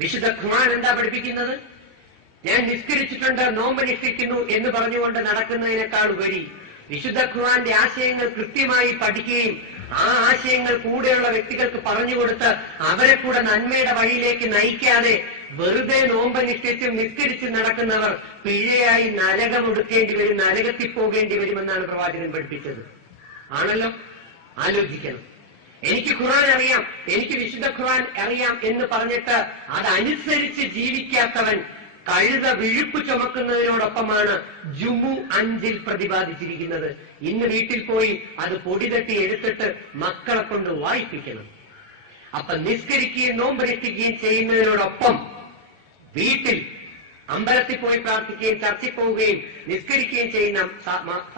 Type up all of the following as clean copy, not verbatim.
വിശുദ്ധ ഖുർആൻ എന്താ പഠിപ്പിക്കുന്നത്? ഞാൻ നിസ്കരിച്ചിട്ടുണ്ട്, നോമ്പനുഷ്ഠിക്കുന്നു എന്ന് പറഞ്ഞുകൊണ്ട് നടക്കുന്നതിനേക്കാൾ ഉപരി വിശുദ്ധ ഖുർആന്റെ ആശയങ്ങൾ കൃത്യമായി പഠിക്കുകയും ആ ആശയങ്ങൾ കൂടെയുള്ള വ്യക്തികൾക്ക് പറഞ്ഞുകൊടുത്ത് അവരെ കൂടെ നന്മയുടെ വഴിയിലേക്ക് നയിക്കാതെ വെറുതെ നോമ്പനുഷ്ഠിച്ചും നിസ്കരിച്ചും നടക്കുന്നവർ പിഴയായി നരകമൊടുക്കേണ്ടി വരും, നരകത്തിൽ പോകേണ്ടി വരുമെന്നാണ് പ്രവാചകൻ പഠിപ്പിച്ചത്. ആണല്ലോ, ആലോചിക്കണം. എനിക്ക് ഖുർആൻ അറിയാം, എനിക്ക് വിശുദ്ധ ഖുർആൻ അറിയാം എന്ന് പറഞ്ഞിട്ട് അതനുസരിച്ച് ജീവിക്കാത്തവൻ കഴുത വിഴുപ്പ് ചുമക്കുന്നതിനോടൊപ്പമാണ് ജുമു 5 പ്രതിപാദിച്ചിരിക്കുന്നത്. ഇന്ന് വീട്ടിൽ പോയി അത് പൊടി തട്ടി എടുത്തിട്ട് മക്കളെ കൊണ്ട് വായിപ്പിക്കണം. അപ്പൊ നിസ്കരിക്കുകയും നോമ്പനുഷ്ഠിക്കുകയും ചെയ്യുന്നതിനോടൊപ്പം വീട്ടിൽ അമ്പലത്തിൽ പോയി പ്രാർത്ഥിക്കുകയും ചർച്ചയിൽ പോവുകയും നിസ്കരിക്കുകയും ചെയ്യുന്ന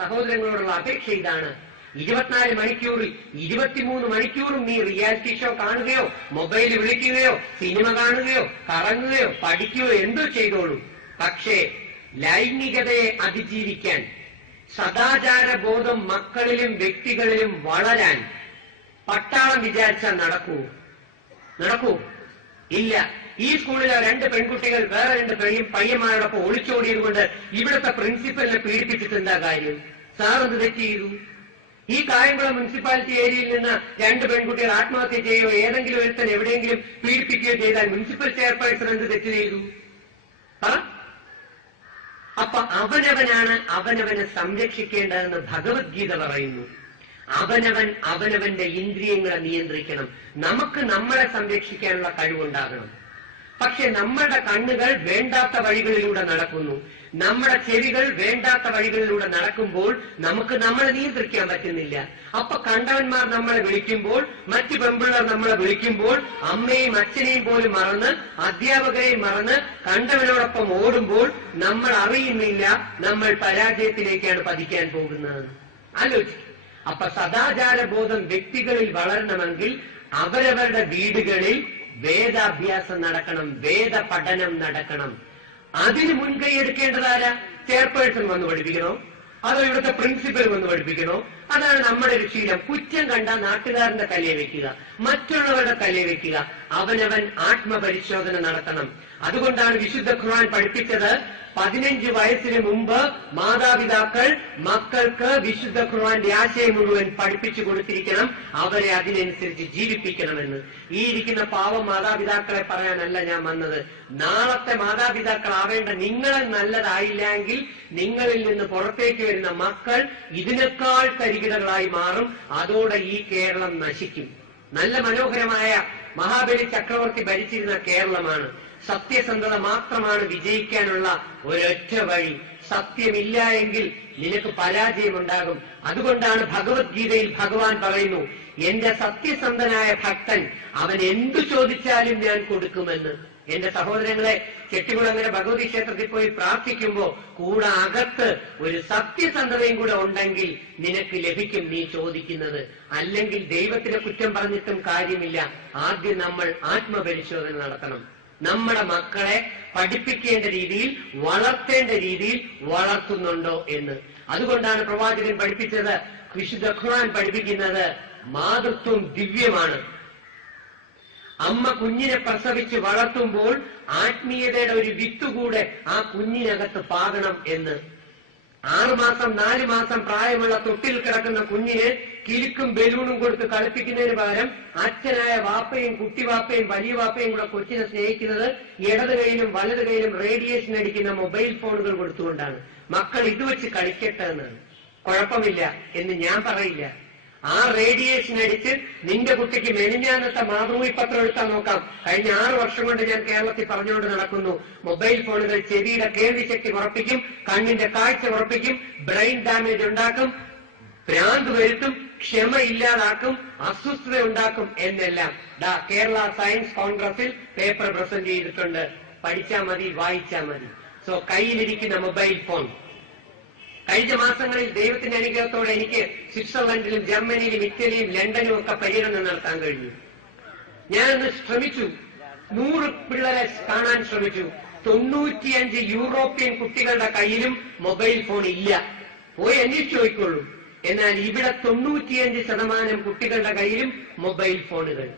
സഹോദരങ്ങളോടുള്ള അപേക്ഷ ഇതാണ്: 24 മണിക്കൂറിൽ 23 മണിക്കൂറും നീ റിയാലിറ്റി ഷോ കാണുകയോ മൊബൈൽ വിളിക്കുകയോ സിനിമ കാണുകയോ കറങ്ങുകയോ പഠിക്കുകയോ എന്തോ ചെയ്തോളൂ. പക്ഷേ ലൈംഗികതയെ അതിജീവിക്കാൻ, സദാചാര ബോധം മക്കളിലും വ്യക്തികളിലും വളരാൻ പട്ടാളം വിചാരിച്ചാൽ നടക്കൂ? ഇല്ല. ഈ സ്കൂളിലെ 2 പെൺകുട്ടികൾ വേറെ 2 പയ്യന്മാരോടൊപ്പം ഒളിച്ചോടിയത് കൊണ്ട് ഇവിടുത്തെ പ്രിൻസിപ്പലിനെ പീഡിപ്പിച്ചിട്ട് എന്താ കാര്യം? സാർ എന്ത് തെറ്റ് ചെയ്തു? ഈ കായംകുളം മുനിസിപ്പാലിറ്റി ഏരിയയിൽ നിന്ന് 2 പെൺകുട്ടികൾ ആത്മഹത്യ ചെയ്യുകയോ ഏതെങ്കിലും ഒരുത്തൻ എവിടെയെങ്കിലും പീഡിപ്പിക്കുകയോ ചെയ്താൽ മുനിസിപ്പൽ ചെയർപേഴ്സൺ എന്ത് തെറ്റ് ചെയ്തു? അപ്പൊ അവനവനാണ് അവനവനെ സംരക്ഷിക്കേണ്ടതെന്ന് ഭഗവത്ഗീത പറയുന്നു. അവനവന്റെ ഇന്ദ്രിയങ്ങളെ നിയന്ത്രിക്കണം. നമുക്ക് നമ്മളെ സംരക്ഷിക്കാനുള്ള കഴിവുണ്ടാകണം. പക്ഷെ നമ്മുടെ കണ്ണുകൾ വേണ്ടാത്ത വഴികളിലൂടെ നടക്കുന്നു, നമ്മുടെ ചെവികൾ വേണ്ടാത്ത വഴികളിലൂടെ നടക്കുമ്പോൾ നമുക്ക് നമ്മളെ നിയന്ത്രിക്കാൻ പറ്റുന്നില്ല. അപ്പൊ കണ്ടവന്മാർ നമ്മളെ വിളിക്കുമ്പോൾ, മറ്റു പെൺപിള്ളേർ നമ്മളെ വിളിക്കുമ്പോൾ, അമ്മയും അച്ഛനെയും പോലും മറന്ന്, അധ്യാപകരെയും മറന്ന് കണ്ടവനോടൊപ്പം ഓടുമ്പോൾ നമ്മൾ അറിയുന്നില്ല നമ്മൾ പരാജയത്തിലേക്കാണ് പതിക്കാൻ പോകുന്നത്. ആലോചിക്കും. അപ്പൊ സദാചാര ബോധം വ്യക്തികളിൽ വളരണമെങ്കിൽ അവരവരുടെ വീടുകളിൽ വേദാഭ്യാസം നടക്കണം, വേദ പഠനം നടക്കണം. അതിന് മുൻകൈ എടുക്കേണ്ടതാരാ? ചെയർപേഴ്സൺ വന്ന് പഠിപ്പിക്കണോ? അതോ ഇവിടുത്തെ പ്രിൻസിപ്പൽ വന്ന് പഠിപ്പിക്കണോ? അതാണ് നമ്മുടെ ഒരു ശീലം. കുറ്റം കണ്ട നാട്ടുകാരന്റെ തലയെ വെക്കുക, മറ്റുള്ളവരുടെ തലയെ വെക്കുക. അവനവൻ ആത്മപരിശോധന നടത്തണം. അതുകൊണ്ടാണ് വിശുദ്ധ ഖുർആൻ പഠിപ്പിച്ചത് 15 വയസ്സിന് മുമ്പ് മാതാപിതാക്കൾ മക്കൾക്ക് വിശുദ്ധ ഖുർആന്റെ ആശയം മുഴുവൻ പഠിപ്പിച്ചു കൊടുത്തിരിക്കണം, അവരെ അതിനനുസരിച്ച് ജീവിപ്പിക്കണമെന്ന്. ഈ ഇരിക്കുന്ന പാവം മാതാപിതാക്കളെ പറയാനല്ല ഞാൻ വന്നത്. നാളത്തെ മാതാപിതാക്കളാവേണ്ട നിങ്ങളെ നല്ലതായില്ലെങ്കിൽ നിങ്ങളിൽ നിന്ന് പുറത്തേക്ക് വരുന്ന മക്കൾ ഇതിനേക്കാൾ തരികിടകളായി മാറും. അതോടെ ഈ കേരളം നശിക്കും. നല്ല മനോഹരമായ മഹാബലി ചക്രവർത്തി ഭരിച്ചിരുന്ന കേരളമാണ്. സത്യസന്ധത മാത്രമാണ് വിജയിക്കാനുള്ള ഒരൊറ്റ വഴി. സത്യമില്ല എങ്കിൽ നിനക്ക് പരാജയമുണ്ടാകും. അതുകൊണ്ടാണ് ഭഗവത്ഗീതയിൽ ഭഗവാൻ പറയുന്നു, എന്റെ സത്യസന്ധനായ ഭക്തൻ അവൻ എന്തു ചോദിച്ചാലും ഞാൻ കൊടുക്കുമെന്ന്. എന്റെ സഹോദരങ്ങളെ, ചെട്ടികുളങ്ങര ഭഗവതി ക്ഷേത്രത്തിൽ പോയി പ്രാർത്ഥിക്കുമ്പോ കൂടെ അകത്ത് ഒരു സത്യസന്ധതയും കൂടെ ഉണ്ടെങ്കിൽ നിനക്ക് ലഭിക്കും നീ ചോദിക്കുന്നത്. അല്ലെങ്കിൽ ദൈവത്തിനെ കുറ്റം പറഞ്ഞിട്ടും കാര്യമില്ല. ആദ്യം നമ്മൾ ആത്മപരിശോധന നടത്തണം. നമ്മുടെ മക്കളെ പഠിപ്പിക്കേണ്ട രീതിയിൽ, വളർത്തേണ്ട രീതിയിൽ വളർത്തുന്നുണ്ടോ എന്ന്. അതുകൊണ്ടാണ് പ്രവാചകൻ പഠിപ്പിച്ചത്, വിശുദ്ധ ഖുർആൻ പഠിപ്പിക്കുന്നത് മാതൃത്വം ദിവ്യമാണ്. അമ്മ കുഞ്ഞിനെ പ്രസവിച്ച് വളർത്തുമ്പോൾ ആത്മീയതയുടെ ഒരു വിത്തുകൂടെ ആ കുഞ്ഞിനകത്ത് പാകണം എന്ന്. 6 മാസം 4 മാസം പ്രായമുള്ള തൊട്ടിൽ കിടക്കുന്ന കുഞ്ഞിന് കിലുക്കും ബലൂണും കൊടുത്ത് കളിപ്പിക്കുന്നതിന് പകരം അച്ഛനായ വാപ്പയും കുട്ടിവാപ്പയും വലിയ വാപ്പയും കൂടെ കൊച്ചിനെ സ്നേഹിക്കുന്നത് ഇടത് കൈയിലും വലത് കൈയിലും റേഡിയേഷൻ അടിക്കുന്ന മൊബൈൽ ഫോണുകൾ കൊടുത്തുകൊണ്ടാണ്. മക്കൾ ഇത് വെച്ച് കളിക്കട്ടെ എന്നാണ്. കുഴപ്പമില്ല എന്ന് ഞാൻ പറയില്ല. ആ റേഡിയേഷൻ അടിച്ച് നിന്റെ കുട്ടിക്ക് മെനിഞ്ഞാന്നത്തെ മാതൃഭൂമി പത്രം എടുത്താൽ നോക്കാം. കഴിഞ്ഞ 6 വർഷം കൊണ്ട് ഞാൻ കേരളത്തിൽ പറഞ്ഞുകൊണ്ട് നടക്കുന്നു, മൊബൈൽ ഫോണുകൾ ചെവിയുടെ കേൾവിശക്തി കുറപ്പിക്കും, കണ്ണിന്റെ കാഴ്ച കുറപ്പിക്കും, ബ്രെയിൻ ഡാമേജ് ഉണ്ടാക്കും, ഭ്രാന്ത് വരുത്തും, ക്ഷമ ഇല്ലാതാക്കും, അസ്വസ്ഥത ഉണ്ടാക്കും എന്നെല്ലാം കേരള സയൻസ് കോൺഗ്രസിൽ പേപ്പർ പ്രസന്റ് ചെയ്തിട്ടുണ്ട്. പഠിച്ചാൽ മതി, വായിച്ചാൽ മതി. സോ കയ്യിലിരിക്കുന്ന മൊബൈൽ ഫോൺ കഴിഞ്ഞ മാസങ്ങളിൽ ദൈവത്തിന്റെ അനുഗ്രഹത്തോടെ എനിക്ക് സ്വിറ്റ്സർലൻഡിലും ജർമ്മനിയിലും ഇറ്റലിയും ലണ്ടനും ഒക്കെ പര്യടനം നടത്താൻ കഴിഞ്ഞു. ഞാനൊന്ന് ശ്രമിച്ചു, 100 പിള്ളേരെ കാണാൻ ശ്രമിച്ചു. 95 യൂറോപ്യൻ കുട്ടികളുടെ കയ്യിലും മൊബൈൽ ഫോൺ ഇല്ല. പോയി അന്വേഷിച്ചു നോക്കിക്കൊള്ളൂ. എന്നാൽ ഇവിടെ 95% കുട്ടികളുടെ കയ്യിലും മൊബൈൽ ഫോണുകൾ.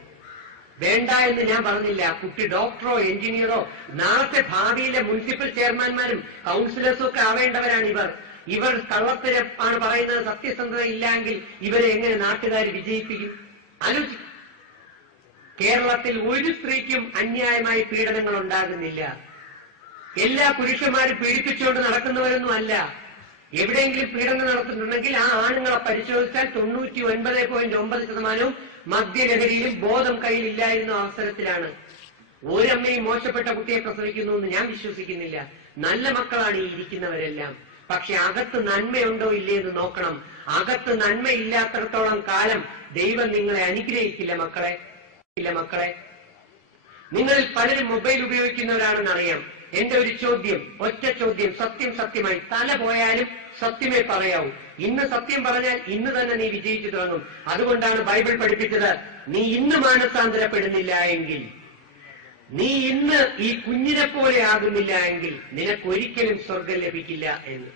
വേണ്ട എന്ന് ഞാൻ പറഞ്ഞില്ല. കുട്ടി ഡോക്ടറോ എഞ്ചിനീയറോ നാളത്തെ ഭാവിയിലെ മുനിസിപ്പൽ ചെയർമാൻമാരും കൗൺസിലേഴ്സും ഒക്കെ ആവേണ്ടവരാണ് ഇവർ. ഇവർ കള്ളത്തിന് ആണ് പറയുന്നത്, സത്യസന്ധത ഇല്ലെങ്കിൽ ഇവരെ എങ്ങനെ നാട്ടുകാർ വിജയിപ്പിക്കും? ആലോചിക്കും. കേരളത്തിൽ ഒരു സ്ത്രീക്കും അന്യായമായി പീഡനങ്ങൾ ഉണ്ടാകുന്നില്ല. എല്ലാ പുരുഷന്മാരും പീഡിപ്പിച്ചുകൊണ്ട് നടക്കുന്നവരൊന്നും അല്ല. എവിടെയെങ്കിലും പീഡനം നടത്തുന്നുണ്ടെങ്കിൽ ആ ആണുങ്ങളെ പരിശോധിച്ചാൽ 99.9% മദ്യലഹരിയിലും ബോധം കയ്യിലില്ലായിരുന്ന അവസരത്തിലാണ്. ഒരമ്മയും മോശപ്പെട്ട കുട്ടിയെ പ്രസവിക്കുന്നു എന്ന് ഞാൻ വിശ്വസിക്കുന്നില്ല. നല്ല മക്കളാണ് ഈ ഇരിക്കുന്നവരെല്ലാം. പക്ഷെ അകത്ത് നന്മയുണ്ടോ ഇല്ലേ എന്ന് നോക്കണം. അകത്ത് നന്മയില്ലാത്തിടത്തോളം കാലം ദൈവം നിങ്ങളെ അനുഗ്രഹിക്കില്ല മക്കളെ. നിങ്ങളിൽ പലരും മൊബൈൽ ഉപയോഗിക്കുന്നവരാണെന്ന് അറിയാം. എന്റെ ഒരു ചോദ്യം, ഒറ്റ ചോദ്യം, സത്യമായി തല പോയാലും സത്യമേ പറയാവൂ. ഇന്ന് സത്യം പറഞ്ഞാൽ ഇന്ന് തന്നെ നീ വിജയിച്ചു തുടങ്ങും. അതുകൊണ്ടാണ് ബൈബിൾ പഠിപ്പിച്ചത്, നീ ഇന്ന് മാനസാന്തരപ്പെടുന്നില്ല എങ്കിൽ, നീ ഇന്ന് ഈ കുഞ്ഞിനെ പോലെ ആകുന്നില്ല എങ്കിൽ നിനക്കൊരിക്കലും സ്വർഗം ലഭിക്കില്ല എന്ന്.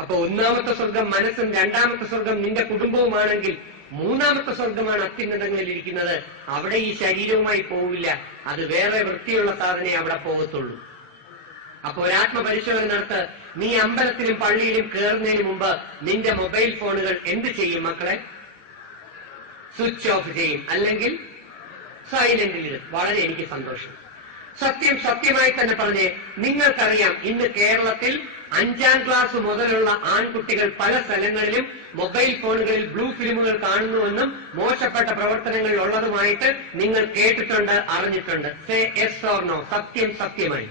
അപ്പൊ ഒന്നാമത്തെ സ്വർഗം മനസ്സും, രണ്ടാമത്തെ സ്വർഗം നിന്റെ കുടുംബവുമാണെങ്കിൽ മൂന്നാമത്തെ സ്വർഗമാണ് അത്യുന്നതങ്ങളിൽ ഇരിക്കുന്നത്. അവിടെ ഈ ശരീരവുമായി പോവില്ല. അത് വേറെ വൃത്തിയുള്ള സാധനമേ അവിടെ പോകത്തുള്ളൂ. അപ്പൊ ഒരാത്മപരിശോധന നടത്ത്. നീ അമ്പലത്തിലും പള്ളിയിലും കയറുന്നതിന് മുമ്പ് നിന്റെ മൊബൈൽ ഫോണുകൾ എന്ത് ചെയ്യും മക്കളെ? സ്വിച്ച് ഓഫ് ചെയ്യും, അല്ലെങ്കിൽ സൈലന്റിൽ ഇടും. വളരെ എനിക്ക് സന്തോഷം. സത്യമായി തന്നെ പറഞ്ഞേ, നിങ്ങൾക്കറിയാം ഇന്ന് കേരളത്തിൽ 5ാം ക്ലാസ് മുതലുള്ള ആൺകുട്ടികൾ പല സ്ഥലങ്ങളിലും മൊബൈൽ ഫോണുകളിൽ ബ്ലൂ ഫിലിമുകൾ കാണുന്നുവെന്നും മോശപ്പെട്ട പ്രവർത്തനങ്ങളിൽ ഉള്ളതുമായിട്ട് നിങ്ങൾ കേട്ടിട്ടുണ്ട്, അറിഞ്ഞിട്ടുണ്ട്. Say yes or no? സത്യമായി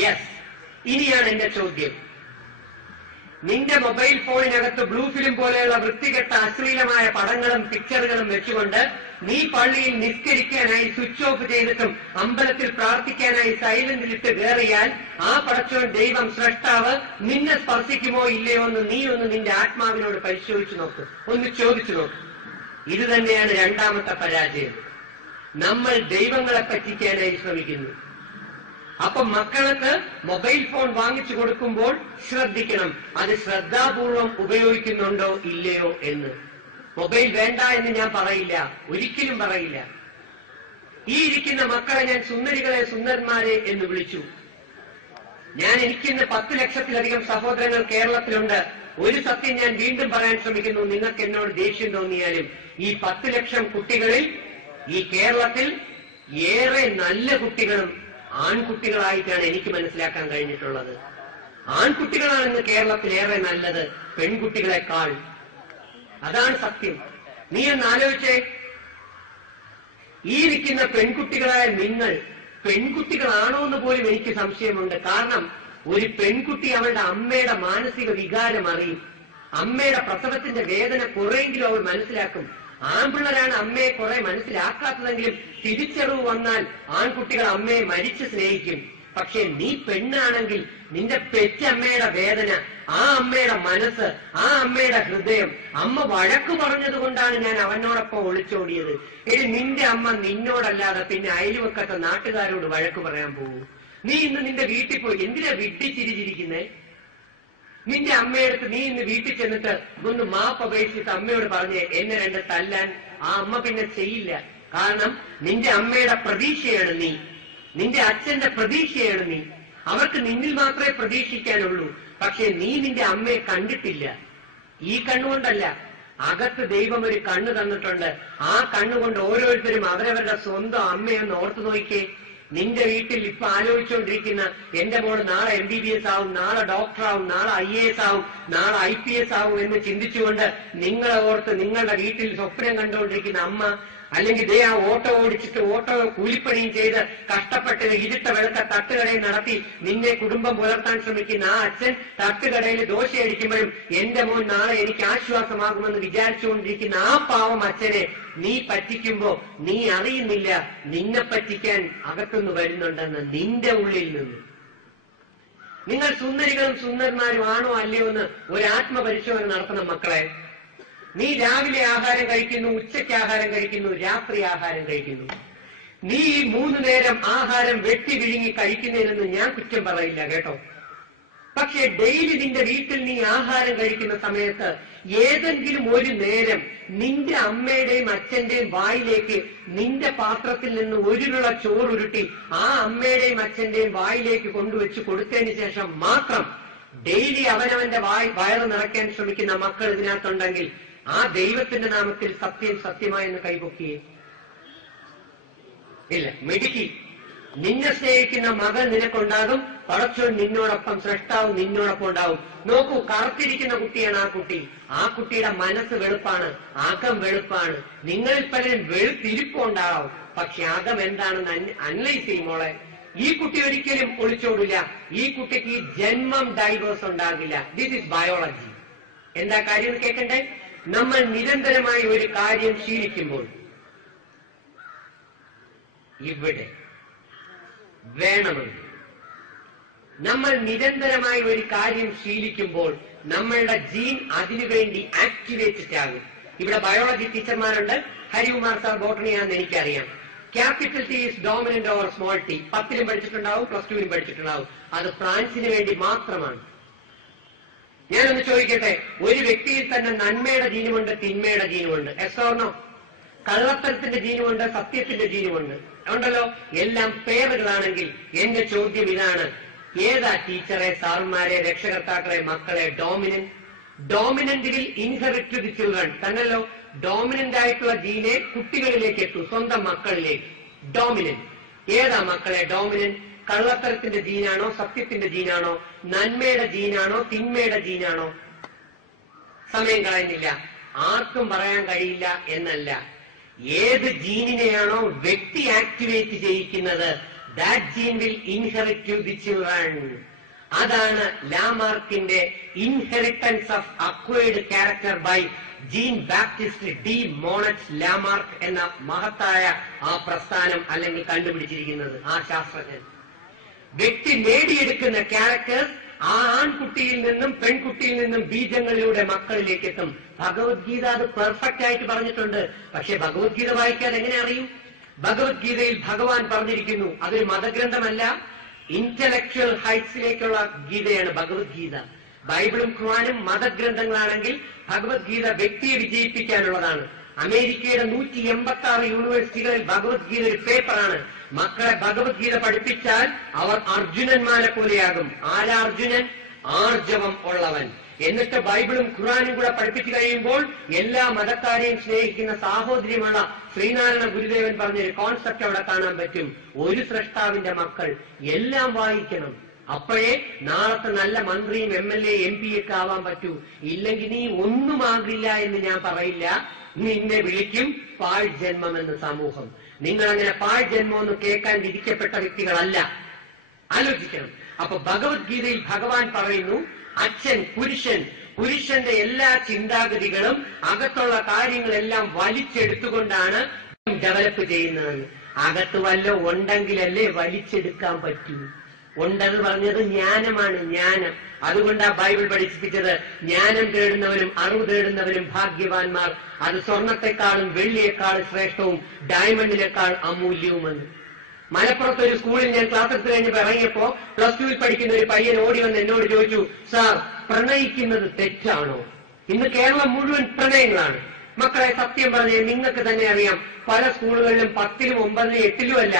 യെസ്. ഇനിയാണ് എന്റെ ചോദ്യം. നിന്റെ മൊബൈൽ ഫോണിനകത്ത് ബ്ലൂ ഫിലിം പോലെയുള്ള വൃത്തികെട്ട അശ്ലീലമായ പടങ്ങളും പിക്ചറുകളും വെച്ചുകൊണ്ട് നീ പള്ളിയിൽ നിസ്കരിക്കാനായി സ്വിച്ച് ഓഫ് ചെയ്തിട്ടും അമ്പലത്തിൽ പ്രാർത്ഥിക്കാനായി സൈലന്റിലിട്ട് കയറിയാൽ ആ പടച്ചോൻ ദൈവം സ്രഷ്ടാവ് നിന്നെ സ്പർശിക്കുമോ ഇല്ലയോ എന്ന് നീ ഒന്ന് നിന്റെ ആത്മാവിനോട് പരിശോധിച്ചു നോക്ക്, ഒന്ന് ചോദിച്ചു നോക്ക്. ഇത് തന്നെയാണ് രണ്ടാമത്തെ പരാജയം. നമ്മൾ ദൈവങ്ങളെ പറ്റിക്കാനായി ശ്രമിക്കുന്നു. അപ്പൊ മക്കൾക്ക് മൊബൈൽ ഫോൺ വാങ്ങിച്ചു കൊടുക്കുമ്പോൾ ശ്രദ്ധിക്കണം, അത് ശ്രദ്ധാപൂർവം ഉപയോഗിക്കുന്നുണ്ടോ ഇല്ലയോ എന്ന്. മൊബൈൽ വേണ്ട എന്ന് ഞാൻ പറയില്ല, ഒരിക്കലും പറയില്ല. ഈ ഇരിക്കുന്ന മക്കളെ ഞാൻ സുന്ദരികളെ, സുന്ദരന്മാരെ എന്ന് വിളിച്ചു. എനിക്കിന്ന് 10 ലക്ഷത്തിലധികം സഹോദരങ്ങൾ കേരളത്തിലുണ്ട്. ഒരു സത്യം ഞാൻ വീണ്ടും പറയാൻ ശ്രമിക്കുന്നു. നിങ്ങൾക്ക് എന്നോട് ദേഷ്യം തോന്നിയാലും ഈ 10 ലക്ഷം കുട്ടികളിൽ ഈ കേരളത്തിൽ ഏറെ നല്ല കുട്ടികളും ആൺകുട്ടികളായിട്ടാണ് എനിക്ക് മനസ്സിലാക്കാൻ കഴിഞ്ഞിട്ടുള്ളത്. ആൺകുട്ടികളാണ് ഇന്ന് കേരളത്തിൽ ഏറെ നല്ലത് പെൺകുട്ടികളെക്കാൾ. അതാണ് സത്യം. നീ ഒന്ന് ആലോചിച്ചേ, ഈ ഇരിക്കുന്ന പെൺകുട്ടികളായ നിങ്ങൾ പെൺകുട്ടികളാണോ എന്ന് പോലും എനിക്ക് സംശയമുണ്ട്. കാരണം ഒരു പെൺകുട്ടി അവളുടെ അമ്മയുടെ മാനസിക വികാരം അറിയും. അമ്മയുടെ പ്രസവത്തിന്റെ വേദന കുറെയെങ്കിലും അവൾ മനസ്സിലാക്കും. ആൺപിള്ളേരാണ് അമ്മയെ കുറെ മനസ്സിലാക്കാത്തതെങ്കിലും തിരിച്ചറിവ് വന്നാൽ ആൺകുട്ടികൾ അമ്മയെ മരിച്ച് സ്നേഹിക്കും. പക്ഷെ നീ പെണ്ണാണെങ്കിൽ നിന്റെ പെറ്റമ്മയുടെ വേദന, ആ അമ്മയുടെ മനസ്സ്, ആ അമ്മയുടെ ഹൃദയം, അമ്മ വഴക്ക് പറഞ്ഞത് കൊണ്ടാണ് ഞാൻ അവനോടൊപ്പം ഒളിച്ചോടിയത്. ഇനി നിന്റെ അമ്മ നിന്നോടല്ലാതെ പിന്നെ അയൽവക്കത്തെ നാട്ടുകാരോട് വഴക്ക് പറയാൻ പോകും. നീ ഇന്ന് നിന്റെ വീട്ടിൽ പോയി എന്തിനാ വിട്ടിച്ചിരിച്ചിരിക്കുന്നേ? നിന്റെ അമ്മയെടുത്ത് നീ ഇന്ന് വീട്ടിൽ ചെന്നിട്ട് ഒന്ന് മാപ്പ് അപേക്ഷിച്ചിട്ട് അമ്മയോട് പറഞ്ഞേ എന്നെ 2 തല്ലാൻ. ആ അമ്മ പിന്നെ ചെയ്യില്ല. കാരണം നിന്റെ അമ്മയുടെ പ്രതീക്ഷയാണ് നീ, നിന്റെ അച്ഛന്റെ പ്രതീക്ഷയാണ് നീ. അവർക്ക് നിന്നിൽ മാത്രമേ പ്രതീക്ഷിക്കാനുള്ളൂ. പക്ഷെ നീ നിന്റെ അമ്മയെ കണ്ടിട്ടില്ല. ഈ കണ്ണുകൊണ്ടല്ല, അകത്ത് ദൈവം ഒരു കണ്ണ് തന്നിട്ടുണ്ട്. ആ കണ്ണുകൊണ്ട് ഓരോരുത്തരും അവരവരുടെ സ്വന്തം അമ്മയൊന്ന് ഓർത്തു നോക്കിക്കേ. നിന്റെ വീട്ടിൽ ഇപ്പൊ ആലോചിച്ചുകൊണ്ടിരിക്കുന്ന എന്റെ മോള് നാളെ MBBS ആവും, നാളെ ഡോക്ടർ ആവും, നാളെ IAS ആവും, നാളെ IPS ആവും എന്ന് ചിന്തിച്ചുകൊണ്ട് നിങ്ങളെ ഓർത്ത് നിങ്ങളുടെ വീട്ടിൽ സ്വപ്നം കണ്ടുകൊണ്ടിരിക്കുന്ന അമ്മ, അല്ലെങ്കിൽ ദേ ആ ഓട്ടോ ഓടിച്ചിട്ട് ഓട്ടോ കൂലിപ്പണിയും ചെയ്ത് കഷ്ടപ്പെട്ട് ഇരുട്ട വെളുത്ത തട്ടുകടയിൽ നടത്തി നിന്നെ കുടുംബം പുലർത്താൻ ശ്രമിക്കുന്ന ആ അച്ഛൻ തട്ടുകടയിൽ ദോശയടിക്കുമ്പോഴും എന്റെ മോൻ നാളെ എനിക്ക് ആശ്വാസമാകുമെന്ന് വിചാരിച്ചുകൊണ്ടിരിക്കുന്ന ആ പാവം അച്ഛനെ നീ പറ്റിക്കുമ്പോ നീ അറിയുന്നില്ല നിന്നെ പറ്റിക്കാൻ അകത്തുനിന്ന് വരുന്നുണ്ടെന്ന് നിന്റെ ഉള്ളിൽ നിന്ന്. നിങ്ങൾ സുന്ദരികളും സുന്ദരന്മാരും ആണോ അല്ലയോ എന്ന് ഒരു ആത്മപരിശോധന നടത്തണം മക്കളെ. നീ രാവിലെ ആഹാരം കഴിക്കുന്നു, ഉച്ചയ്ക്ക് ആഹാരം കഴിക്കുന്നു, രാത്രി ആഹാരം കഴിക്കുന്നു. നീ ഈ 3 നേരം ആഹാരം വെട്ടി വിഴുങ്ങി കഴിക്കുന്നതിനൊന്നും ഞാൻ കുറ്റം പറയില്ല കേട്ടോ. പക്ഷെ ഡെയിലി നിന്റെ വീട്ടിൽ നീ ആഹാരം കഴിക്കുന്ന സമയത്ത് ഏതെങ്കിലും ഒരു നേരം നിന്റെ അമ്മയുടെയും അച്ഛന്റെയും വായിലേക്ക് നിന്റെ പാത്രത്തിൽ നിന്ന് ഒരുള്ള ചോറുരുട്ടി ആ അമ്മയുടെയും അച്ഛന്റെയും വായിലേക്ക് കൊണ്ടുവച്ച് കൊടുത്തതിന് ശേഷം മാത്രം ഡെയിലി അവനവന്റെ വയറ് നിറയ്ക്കാൻ ശ്രമിക്കുന്ന മക്കൾ ഇതിനകത്തുണ്ടെങ്കിൽ ആ ദൈവത്തിന്റെ നാമത്തിൽ സത്യം സത്യമായെന്ന് കൈപൊക്കിയേ ഇല്ല. മിടുക്കി, നിന്നെ സ്നേഹിക്കുന്ന മകൾ നിനക്കുണ്ടാകും, പടച്ചോൻ നിന്നോടൊപ്പം, സൃഷ്ടാവും നിന്നോടൊപ്പം ഉണ്ടാവും. നോക്കൂ, കറുത്തിരിക്കുന്ന കുട്ടിയാണ് ആ കുട്ടിയുടെ മനസ്സ് വെളുപ്പാണ്, അകം വെളുപ്പാണ്. നിങ്ങളിൽ പലരും വെളുത്തിരിപ്പുണ്ടാവും, പക്ഷെ അകം എന്താണെന്ന് അനലൈസ് ചെയ്യുമ്പോളെ ഈ കുട്ടി ഒരിക്കലും ഒളിച്ചോടില്ല. ഈ കുട്ടിക്ക് ജന്മം ഡൈവേഴ്സ് ഉണ്ടാകില്ല. This is biology. എന്താ കാര്യം കേൾക്കണ്ടേ? നമ്മൾ നിരന്തരമായി ഒരു കാര്യം ശീലിക്കുമ്പോൾ ഇവിടെ വേണമെന്ന് നമ്മൾ നിരന്തരമായി ഒരു കാര്യം ശീലിക്കുമ്പോൾ നമ്മളുടെ ജീൻ അതിനുവേണ്ടി ആക്ടിവേറ്റഡ് ആകും. ഇവിടെ ബയോളജി ടീച്ചർമാരുണ്ട്. ഹരികുമാർ സാർ ബോട്ടണിയാണെന്ന് എനിക്കറിയാം. Capital T is dominant over small T. 10ലും പഠിച്ചിട്ടുണ്ടാവും, +2ലും പഠിച്ചിട്ടുണ്ടാവും. അത് ഫ്രാൻസിന് വേണ്ടി മാത്രമാണ്. ഞാനൊന്ന് ചോദിക്കട്ടെ, ഒരു വ്യക്തിയിൽ തന്നെ നന്മയുടെ ജീനുമുണ്ട്, തിന്മയുടെ ജീനുമുണ്ട്. Yes or no? കള്ളത്തരത്തിന്റെ ജീനുമുണ്ട്, സത്യത്തിന്റെ ജീനുമുണ്ട്, ഉണ്ടല്ലോ. എല്ലാം പേറുകളാണെങ്കിൽ എന്റെ ചോദ്യം ഇതാണ്: ഏതാ ടീച്ചറെ, സാറുമാരെ, രക്ഷകർത്താക്കളെ, മക്കളെ dominant will inherit to the children തന്നല്ലോ. ഡോമിനന്റ് ആയിട്ടുള്ള ജീനെ കുട്ടികളിലേക്ക് എത്തും, സ്വന്തം മക്കളിലേക്ക്. ഡോമിനന്റ് ഏതാ മക്കളെ? ഡോമിനന്റ് കള്ളത്തരത്തിന്റെ ജീനാണോ, സത്യത്തിന്റെ ജീനാണോ, നന്മയുടെ ജീനാണോ, തിന്മയുടെ ജീനാണോ? സമയം കളയുന്നില്ല, ആർക്കും പറയാൻ കഴിയില്ല എന്നല്ല. ഏത് ജീനിനെയാണോ വ്യക്തി ആക്ടിവേറ്റ് ചെയ്യിക്കുന്നത്, that gene will inherit to the children. അതാണ് ലാമാർക്കിന്റെ inheritance of acquired character by Jean Baptiste de Monet Lamarck എന്ന മഹത്തായ ആ പ്രസ്ഥാനം അല്ലെങ്കിൽ കണ്ടുപിടിച്ചിരിക്കുന്നത് ആ ശാസ്ത്രജ്ഞൻ. വ്യക്തി നേടിയെടുക്കുന്ന ക്യാരക്ടേഴ്സ് ആ ആൺകുട്ടിയിൽ നിന്നും പെൺകുട്ടിയിൽ നിന്നും ബീജങ്ങളിലൂടെ മക്കളിലേക്ക് എത്തും. ഭഗവത്ഗീത അത് പെർഫെക്റ്റ് ആയിട്ട് പറഞ്ഞിട്ടുണ്ട്. പക്ഷെ ഭഗവത്ഗീത വായിക്കാൻ എങ്ങനെ അറിയും? ഭഗവത്ഗീതയിൽ ഭഗവാൻ പറഞ്ഞിരിക്കുന്നു, അതൊരു മതഗ്രന്ഥമല്ല, ഇന്റലക്ച്വൽ ഹൈറ്റ്സിലേക്കുള്ള ഗീതയാണ് ഭഗവത്ഗീത. ബൈബിളും ഖുർആനും മതഗ്രന്ഥങ്ങളാണെങ്കിൽ ഭഗവത്ഗീത വ്യക്തിയെ വിജയിപ്പിക്കാനുള്ളതാണ്. അമേരിക്കയുടെ 186 യൂണിവേഴ്സിറ്റികളിൽ ഭഗവത്ഗീത ഒരു പേപ്പറാണ്. മക്കളെ ഭഗവത്ഗീത പഠിപ്പിച്ചാൽ അവർ അർജുനന്മാരെ പോലെയാകും. ആരാ അർജുനൻ? ആർജവം ഉള്ളവൻ. എന്നിട്ട് ബൈബിളും ഖുർആനും കൂടെ പഠിപ്പിച്ചു കഴിയുമ്പോൾ എല്ലാ മതക്കാരെയും സ്നേഹിക്കുന്ന സാഹോദര്യമുള്ള ശ്രീനാരായണ ഗുരുദേവൻ പറഞ്ഞൊരു കോൺസെപ്റ്റ് അവിടെ കാണാൻ പറ്റും. ഒരു സ്രഷ്ടാവിന്റെ മക്കൾ എല്ലാം വായിക്കണം. അപ്പോഴേ നാളത്തെ നല്ല മന്ത്രിയും MLA MP ഒക്കെ ആവാൻ പറ്റൂ. ഇല്ലെങ്കിൽ നീ ഒന്നും ആകില്ല എന്ന് ഞാൻ പറയില്ല. നിന്നെ വിളിക്കും പാഴ് ജന്മം എന്ന് സമൂഹം. നിങ്ങൾ അങ്ങനെ പാഴ് ജന്മം എന്ന് കേൾക്കാൻ വിധിക്കപ്പെട്ട വ്യക്തികളല്ല. ആലോചിക്കണം. അപ്പൊ ഭഗവത്ഗീതയിൽ ഭഗവാൻ പറയുന്നു, അച്ഛൻ പുരുഷന്റെ എല്ലാ ചിന്താഗതികളും അകത്തുള്ള കാര്യങ്ങളെല്ലാം വലിച്ചെടുത്തുകൊണ്ടാണ് ഡെവലപ്പ് ചെയ്യുന്നതെന്ന്. അകത്ത് വല്ല ഉണ്ടെങ്കിലല്ലേ വലിച്ചെടുക്കാൻ പറ്റൂ. ഉണ്ടെന്ന് പറഞ്ഞത് ജ്ഞാനമാണ്, ജ്ഞാനം. അതുകൊണ്ടാ ബൈബിൾ പഠിപ്പിച്ചത്, ജ്ഞാനം തേടുന്നവരും അറിവ് തേടുന്നവരും ഭാഗ്യവാന്മാർ, അത് സ്വർണത്തെക്കാളും വെള്ളിയേക്കാളും ശ്രേഷ്ഠവും ഡയമണ്ടിനേക്കാൾ അമൂല്യവുമെന്ന്. മലപ്പുറത്ത് ഒരു സ്കൂളിൽ ഞാൻ ക്ലാസ് എടുത്ത് കഴിഞ്ഞപ്പോൾ ഇറങ്ങിയപ്പോ +2ൽ പഠിക്കുന്ന ഒരു പയ്യൻ ഓടി വന്ന് എന്നോട് ചോദിച്ചു, സാർ പ്രണയിക്കുന്നത് തെറ്റാണോ? ഇന്ന് കേരളം മുഴുവൻ പ്രണയങ്ങളാണ്. മക്കളെ സത്യം പറഞ്ഞ് നിങ്ങൾക്ക് തന്നെ അറിയാം, പല സ്കൂളുകളിലും 10ലും 9ലും 8ലും അല്ല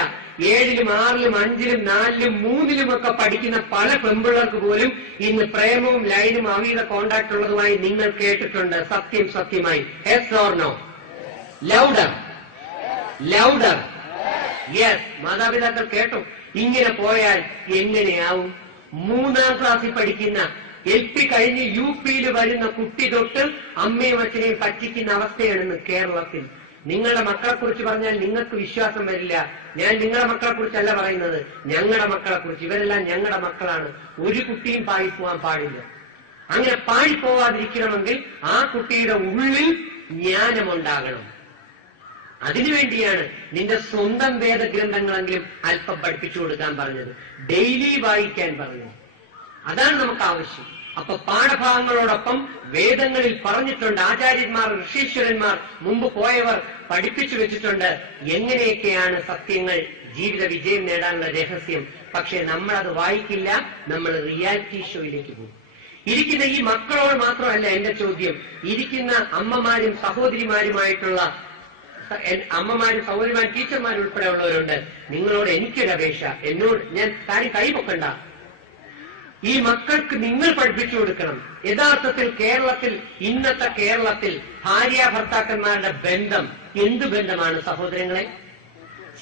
7ലും 6ലും 5ലും 4ലും 3ലും ഒക്കെ പഠിക്കുന്ന പല പെൺപിള്ളേർക്ക് പോലും ഇന്ന് പ്രേമവും ലൈനും അവിധ കോണ്ടാക്ട് ഉള്ളതുമായി നിങ്ങൾ കേട്ടിട്ടുണ്ട്. സത്യം സത്യമായി. Yes or no? Louder louder. Yes. മാതാപിതാക്കൾ കേട്ടോ? ഇങ്ങനെ പോയാൽ എങ്ങനെയാവും? 3ാം ക്ലാസ്സിൽ പഠിക്കുന്ന LP കഴിഞ്ഞ് UPയിൽ വരുന്ന കുട്ടി തൊട്ട് അമ്മയും അച്ഛനെയും പറ്റിക്കുന്ന അവസ്ഥയാണെന്ന് കേരളത്തിൽ. നിങ്ങളുടെ മക്കളെ കുറിച്ച് പറഞ്ഞാൽ നിങ്ങൾക്ക് വിശ്വാസം വരില്ല. ഞാൻ നിങ്ങളുടെ മക്കളെ കുറിച്ചല്ല പറയുന്നത്, ഞങ്ങളുടെ മക്കളെ കുറിച്ച്. ഇവരെല്ലാം ഞങ്ങളുടെ മക്കളാണ്. ഒരു കുട്ടിയും പാഴിപ്പോവാൻ പാടില്ല. അങ്ങനെ പാഴിപ്പോവാതിരിക്കണമെങ്കിൽ ആ കുട്ടിയുടെ ഉള്ളിൽ ജ്ഞാനമുണ്ടാകണം. അതിനുവേണ്ടിയാണ് നിന്റെ സ്വന്തം വേദഗ്രന്ഥങ്ങളെങ്കിലും അല്പം പഠിപ്പിച്ചു കൊടുക്കാൻ പറഞ്ഞത്, ഡെയിലി വായിക്കാൻ പറഞ്ഞത്. അതാണ് നമുക്ക് ആവശ്യം. അപ്പൊ പാഠഭാഗങ്ങളോടൊപ്പം വേദങ്ങളിൽ പറഞ്ഞിട്ടുണ്ട്, ആചാര്യന്മാർ ഋഷീശ്വരന്മാർ മുമ്പ് പോയവർ പഠിപ്പിച്ചു വെച്ചിട്ടുണ്ട് എങ്ങനെയൊക്കെയാണ് സത്യങ്ങൾ ജീവിത വിജയം നേടാനുള്ള രഹസ്യം. പക്ഷെ നമ്മൾ അത് വായിക്കില്ല, നമ്മൾ റിയാലിറ്റി ഷോയിലേക്ക് പോകും. ഇരിക്കുന്ന ഈ മക്കളോട് മാത്രമല്ല എന്റെ ചോദ്യം, ഇരിക്കുന്ന അമ്മമാരും സഹോദരിമാരുമായിട്ടുള്ള അമ്മമാരും സഹോദരിമാരും ടീച്ചർമാരും ഉൾപ്പെടെ ഉള്ളവരുണ്ട്. നിങ്ങളോട് എനിക്കൊരു അപേക്ഷ, എന്നോട് ഞാൻ കാര്യം കൈപൊക്കണ്ട. ഈ മക്കൾക്ക് നിങ്ങൾ പഠിപ്പിച്ചു കൊടുക്കണം. യഥാർത്ഥത്തിൽ കേരളത്തിൽ, ഇന്നത്തെ കേരളത്തിൽ ഭാര്യ ഭർത്താക്കന്മാരുടെ ബന്ധം എന്തു ബന്ധമാണ് സഹോദരങ്ങളെ?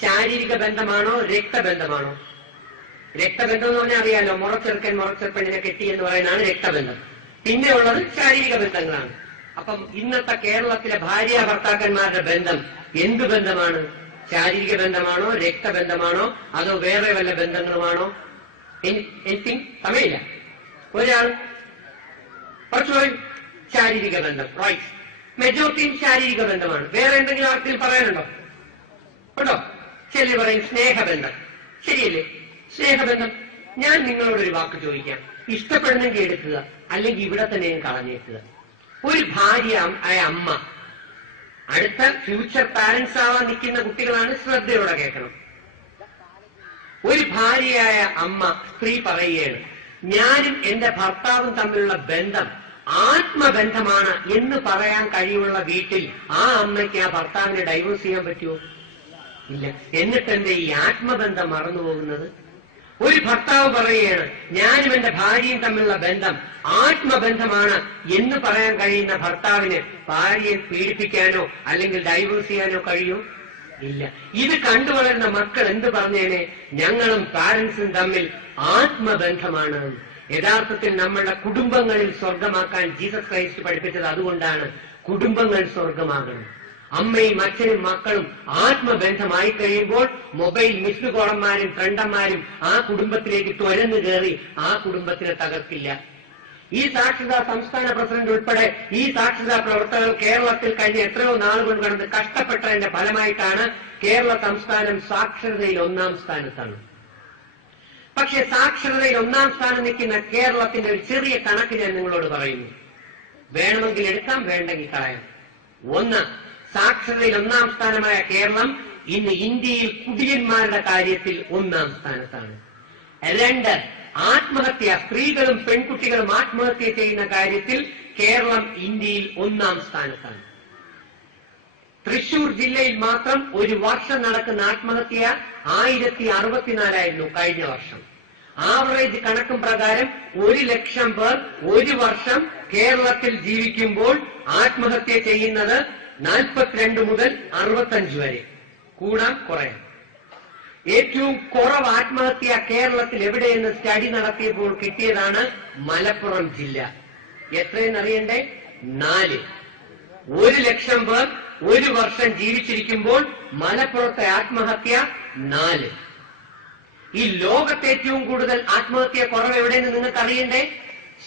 ശാരീരിക ബന്ധമാണോ രക്തബന്ധമാണോ? രക്തബന്ധം എന്ന് പറഞ്ഞാൽ അറിയാലോ, മുറച്ചെറുക്കൻ മുറച്ചെറുപ്പണിനെ കെട്ടി എന്ന് പറയുന്നതാണ് രക്തബന്ധം. പിന്നെ ഉള്ളത് ശാരീരിക ബന്ധങ്ങളാണ്. അപ്പം ഇന്നത്തെ കേരളത്തിലെ ഭാര്യ ഭർത്താക്കന്മാരുടെ ബന്ധം എന്തു ബന്ധമാണ്? ശാരീരിക ബന്ധമാണോ രക്തബന്ധമാണോ അതോ വേറെ വല്ല ബന്ധങ്ങളുമാണോ? എനിക്ക് സമയമില്ല. ഒരാൾ കുറച്ചു ശാരീരിക ബന്ധം, റൈറ്റ്, മെജോറിറ്റിയും ശാരീരിക ബന്ധമാണ്. വേറെ എന്തെങ്കിലും ആർക്കെങ്കിലും പറയാനുണ്ടോ? ഉണ്ടോ? ചിലർ പറയും സ്നേഹബന്ധം. ശരിയല്ലേ? സ്നേഹബന്ധം. ഞാൻ നിങ്ങളോടൊരു വാക്ക് ചോദിക്കാം, ഇഷ്ടപ്പെടുന്നെങ്കിൽ എടുക്കുക, അല്ലെങ്കിൽ ഇവിടെ തന്നെ കളഞ്ഞേക്കുക. ഒരു ഭാര്യ ആയ അമ്മ, അടുത്ത ഫ്യൂച്ചർ പാരന്റ്സ് ആവാൻ നിൽക്കുന്ന കുട്ടികളാണ്, ശ്രദ്ധയോടെ കേൾക്കണം. ഒരു ഭാര്യയായ അമ്മ, സ്ത്രീ പറയുകയാണ്, ഞാനും എന്റെ ഭർത്താവും തമ്മിലുള്ള ബന്ധം ആത്മബന്ധമാണ് എന്ന് പറയാൻ കഴിവുള്ള വീട്ടിൽ ആ അമ്മയ്ക്ക് ആ ഭർത്താവിനെ ഡൈവോഴ്സ് ചെയ്യാൻ പറ്റുമോ? ഇല്ല. എന്നിട്ട് എന്റെ ഈ ആത്മബന്ധം മറന്നുപോകുന്നത്? ഒരു ഭർത്താവ് പറയുകയാണ്, ഞാനും എന്റെ ഭാര്യയും തമ്മിലുള്ള ബന്ധം ആത്മബന്ധമാണ് എന്ന് പറയാൻ കഴിയുന്ന ഭർത്താവിന് ഭാര്യയെ പീഡിപ്പിക്കാനോ അല്ലെങ്കിൽ ഡൈവോഴ്സ് ചെയ്യാനോ കഴിയുമോ? ഇല്ല. ഇത് കണ്ടുവളരുന്ന മക്കൾ എന്ത് പറഞ്ഞേനെ? ഞങ്ങളും പാരന്റ്സും തമ്മിൽ ആത്മബന്ധമാണ്. യഥാർത്ഥത്തിൽ നമ്മളുടെ കുടുംബങ്ങളിൽ സ്വർഗമാക്കാൻ ജീസസ് ക്രൈസ്റ്റ് പഠിപ്പിച്ചത് അതുകൊണ്ടാണ്. കുടുംബങ്ങൾ സ്വർഗമാകണം. അമ്മയും അച്ഛനും മക്കളും ആത്മബന്ധമായി കഴിയുമ്പോൾ മൊബൈൽ മിസ്ഡ് കോളന്മാരും ഫ്രണ്ടന്മാരും ആ കുടുംബത്തിലേക്ക് തുരന്നു കയറി ആ കുടുംബത്തിനെ തകർക്കില്ല. ഈ സാക്ഷരതാ സംസ്ഥാന പ്രസിഡന്റ് ഉൾപ്പെടെ ഈ സാക്ഷരതാ പ്രവർത്തകർ കേരളത്തിൽ കഴിഞ്ഞ എത്രയോ നാളുകൾ കടന്ന് കഷ്ടപ്പെട്ടതിന്റെ ഫലമായിട്ടാണ് കേരള സംസ്ഥാനം സാക്ഷരതയിൽ 1-ാം സ്ഥാനത്താണ്. പക്ഷെ സാക്ഷരതയിൽ 1-ാം സ്ഥാനം നിൽക്കുന്ന കേരളത്തിന്റെ ഒരു ചെറിയ കണക്ക് ഞാൻ നിങ്ങളോട് പറയുന്നു. വേണമെങ്കിൽ എടുക്കാം, വേണ്ടെങ്കിൽ കളയാം. 1, സാക്ഷരതയിൽ 1-ാം സ്ഥാനമായ കേരളം ഇന്ന് ഇന്ത്യയിൽ കുടിയന്മാരുടെ കാര്യത്തിൽ 1-ാം സ്ഥാനത്താണ്. 2, ആത്മഹത്യ, സ്ത്രീകളും പെൺകുട്ടികളും ആത്മഹത്യ ചെയ്യുന്ന കാര്യത്തിൽ കേരളം ഇന്ത്യയിൽ 1-ാം സ്ഥാനത്താണ്. തൃശൂർ ജില്ലയിൽ മാത്രം ഒരു വർഷം നടക്കുന്ന ആത്മഹത്യ 1064 കഴിഞ്ഞ വർഷം. ആവറേജ് കണക്കും പ്രകാരം 1,00,000 പേർ ഒരു വർഷം കേരളത്തിൽ ജീവിക്കുമ്പോൾ ആത്മഹത്യ ചെയ്യുന്നത് 42 മുതൽ 65 വരെ. കൂടാം കുറയാം. ഏറ്റവും കുറവ് ആത്മഹത്യ കേരളത്തിൽ എവിടെയെന്ന് സ്റ്റഡി നടത്തിയപ്പോൾ കിട്ടിയതാണ് മലപ്പുറം ജില്ല. എത്രയെന്നറിയണ്ടേ? 4. 1,00,000 പേർ ഒരു വർഷം ജീവിച്ചിരിക്കുമ്പോൾ മലപ്പുറത്തെ ആത്മഹത്യ 4. ഈ ലോകത്ത് ഏറ്റവും കൂടുതൽ ആത്മഹത്യ കുറവ് എവിടെയെന്ന് നിങ്ങൾക്ക് അറിയണ്ടേ?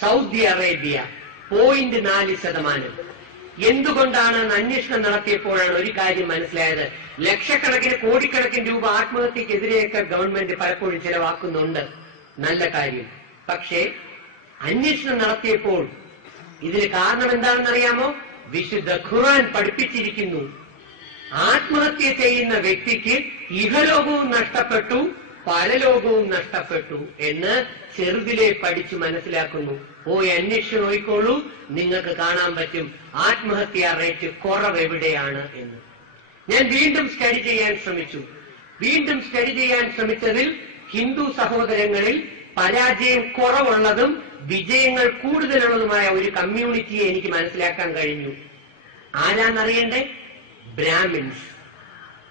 Saudi Arabia 0.4%. എന്തുകൊണ്ടാണെന്ന് അന്വേഷണം നടത്തിയപ്പോഴാണ് ഒരു കാര്യം മനസ്സിലായത്. ലക്ഷക്കണക്കിന് കോടിക്കണക്കിന് രൂപ ആത്മഹത്യക്കെതിരെയൊക്കെ ഗവൺമെന്റ് പലപ്പോഴും ചിലവാക്കുന്നുണ്ട്, നല്ല കാര്യം. പക്ഷേ അന്വേഷണം നടത്തിയപ്പോൾ ഇതിന് കാരണം എന്താണെന്നറിയാമോ? വിശുദ്ധ ഖുർആൻ പഠിപ്പിച്ചിരിക്കുന്നു, ആത്മഹത്യ ചെയ്യുന്ന വ്യക്തിക്ക് ഇഹലോകവും നഷ്ടപ്പെട്ടു പരലോകവും നഷ്ടപ്പെട്ടു എന്ന് ചെറുതിലെ പഠിച്ചു മനസ്സിലാക്കുന്നു. പോയി അന്വേഷിച്ച് നോക്കിക്കോളൂ, നിങ്ങൾക്ക് കാണാൻ പറ്റും ആത്മഹത്യാ റേറ്റ് കുറവ് എവിടെയാണ് എന്ന്. ഞാൻ വീണ്ടും സ്റ്റഡി ചെയ്യാൻ ശ്രമിച്ചതിൽ ഹിന്ദു സഹോദരങ്ങളിൽ പരാജയം കുറവുള്ളതും വിജയങ്ങൾ കൂടുതലുള്ളതുമായ ഒരു കമ്മ്യൂണിറ്റിയെ എനിക്ക് മനസ്സിലാക്കാൻ കഴിഞ്ഞു. ആരാന്നറിയണ്ടേ? ബ്രാഹ്മിൻസ്.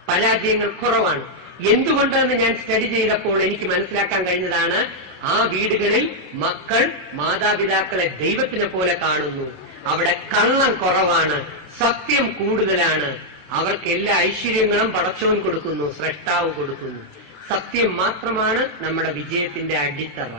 പരാജയങ്ങൾ കുറവാണ്. എന്തുകൊണ്ടെന്ന് ഞാൻ സ്റ്റഡി ചെയ്തപ്പോൾ എനിക്ക് മനസ്സിലാക്കാൻ കഴിഞ്ഞതാണ്, ആ വീടുകളിൽ മക്കൾ മാതാപിതാക്കളെ ദൈവത്തിനെ പോലെ കാണുന്നു. അവിടെ കള്ളം കുറവാണ്, സത്യം കൂടുതലാണ്. അവർക്ക് എല്ലാ ഐശ്വര്യങ്ങളും പടച്ചവൻ കൊടുക്കുന്നു, സ്രഷ്ടാവ് കൊടുക്കുന്നു. സത്യം മാത്രമാണ് നമ്മുടെ വിജയത്തിന്റെ അടിത്തറ.